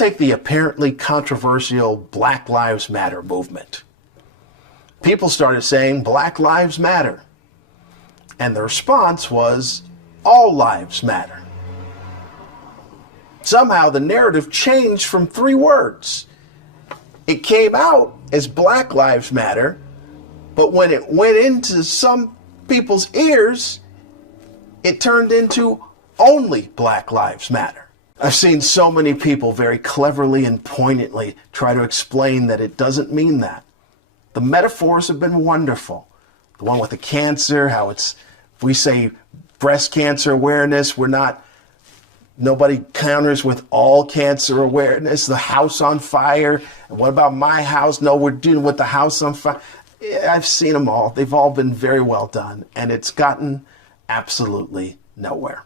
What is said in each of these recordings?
take the apparently controversial Black Lives Matter movement. People started saying Black Lives Matter, and the response was all lives matter. Somehow the narrative changed from 3 words. It came out as Black Lives Matter, but when it went into some people's ears, it turned into only Black Lives Matter. I've seen so many people very cleverly and poignantly try to explain that it doesn't mean that. The metaphors have been wonderful. The one with the cancer, how it's, if we say breast cancer awareness, nobody counters with all cancer awareness. The house on fire. And what about my house? No, we're dealing with the house on fire. I've seen them all. They've all been very well done. And it's gotten absolutely nowhere.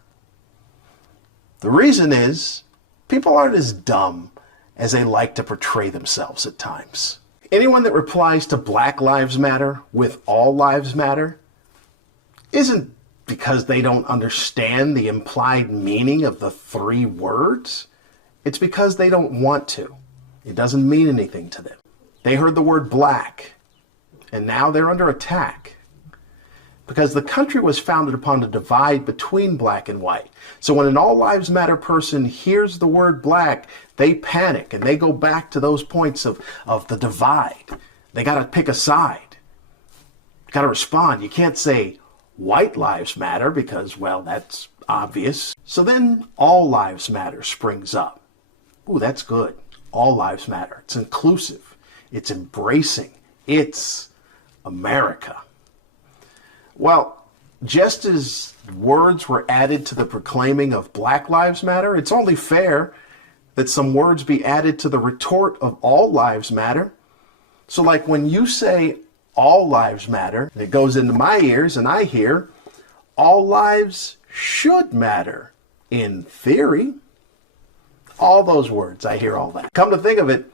The reason is people aren't as dumb as they like to portray themselves at times. Anyone that replies to Black Lives Matter with all lives matter isn't because they don't understand the implied meaning of the 3 words. It's because they don't want to. It doesn't mean anything to them. They heard the word black, and now they're under attack. Because the country was founded upon a divide between black and white. So when an all lives matter person hears the word black, they panic and they go back to those points of the divide. They got to pick a side. Got to respond. You can't say white lives matter because, well, that's obvious. So then all lives matter springs up. Ooh, that's good. All lives matter. It's inclusive. It's embracing. It's America. Well, just as words were added to the proclaiming of Black Lives Matter, it's only fair that some words be added to the retort of all lives matter. So like when you say all lives matter, and it goes into my ears and I hear all lives should matter in theory. All those words, I hear all that. Come to think of it,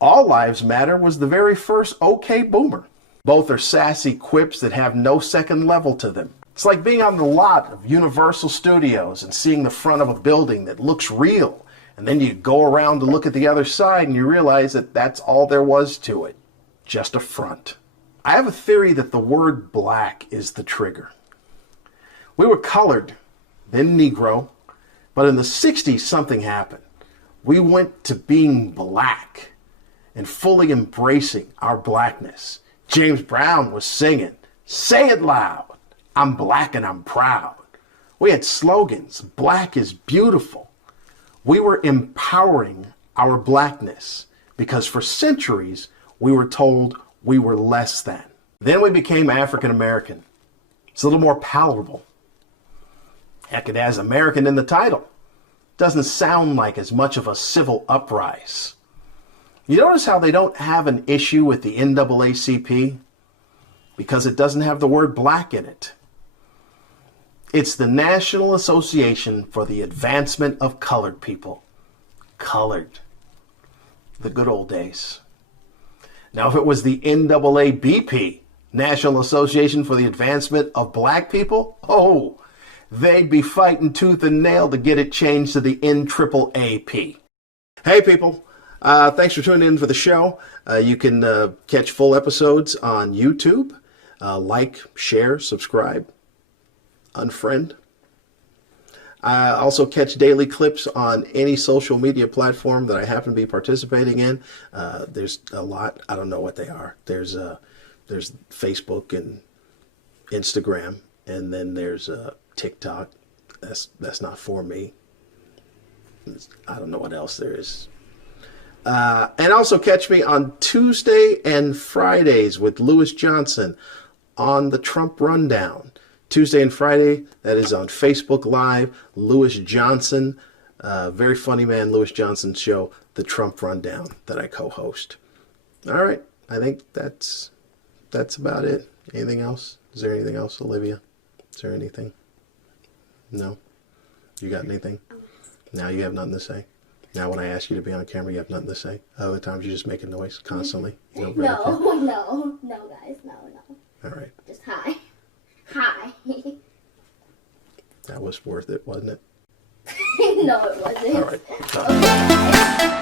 all lives matter was the very first OK Boomer. Both are sassy quips that have no second level to them. It's like being on the lot of Universal Studios and seeing the front of a building that looks real. And then you go around to look at the other side and you realize that that's all there was to it. Just a front. I have a theory that the word black is the trigger. We were colored, then Negro, but in the 60s something happened. We went to being black and fully embracing our blackness. James Brown was singing, "Say it loud, I'm black and I'm proud." We had slogans, "Black is beautiful." We were empowering our blackness because for centuries we were told we were less than. Then we became African American. It's a little more palatable. Heck, it has American in the title. Doesn't sound like as much of a civil uprise. You notice how they don't have an issue with the NAACP? Because it doesn't have the word black in it. It's the National Association for the Advancement of Colored People. Colored. The good old days. Now, if it was the NAABP, National Association for the Advancement of Black People, oh, they'd be fighting tooth and nail to get it changed to the NAAAP. Hey, people. Thanks for tuning in for the show. You can catch full episodes on YouTube. Like, share, subscribe, unfriend. Also catch daily clips on any social media platform that I happen to be participating in. There's a lot. I don't know what they are. There's Facebook and Instagram, and then there's TikTok. That's not for me. I don't know what else there is. And also catch me on Tuesday and Fridays with Lewis Johnson on the Trump Rundown. Tuesday and Friday, that is on Facebook Live, Lewis Johnson, very funny man, Lewis Johnson show, the Trump Rundown that I co-host. All right, I think that's about it. Anything else? Is there anything else, Olivia? Is there anything? No? You got anything? Now you have nothing to say? Now when I ask you to be on camera, you have nothing to say? Other times you just make a noise constantly? No, guys, no. All right. Just hi. Hi. That was worth it, wasn't it? No, it wasn't. All right.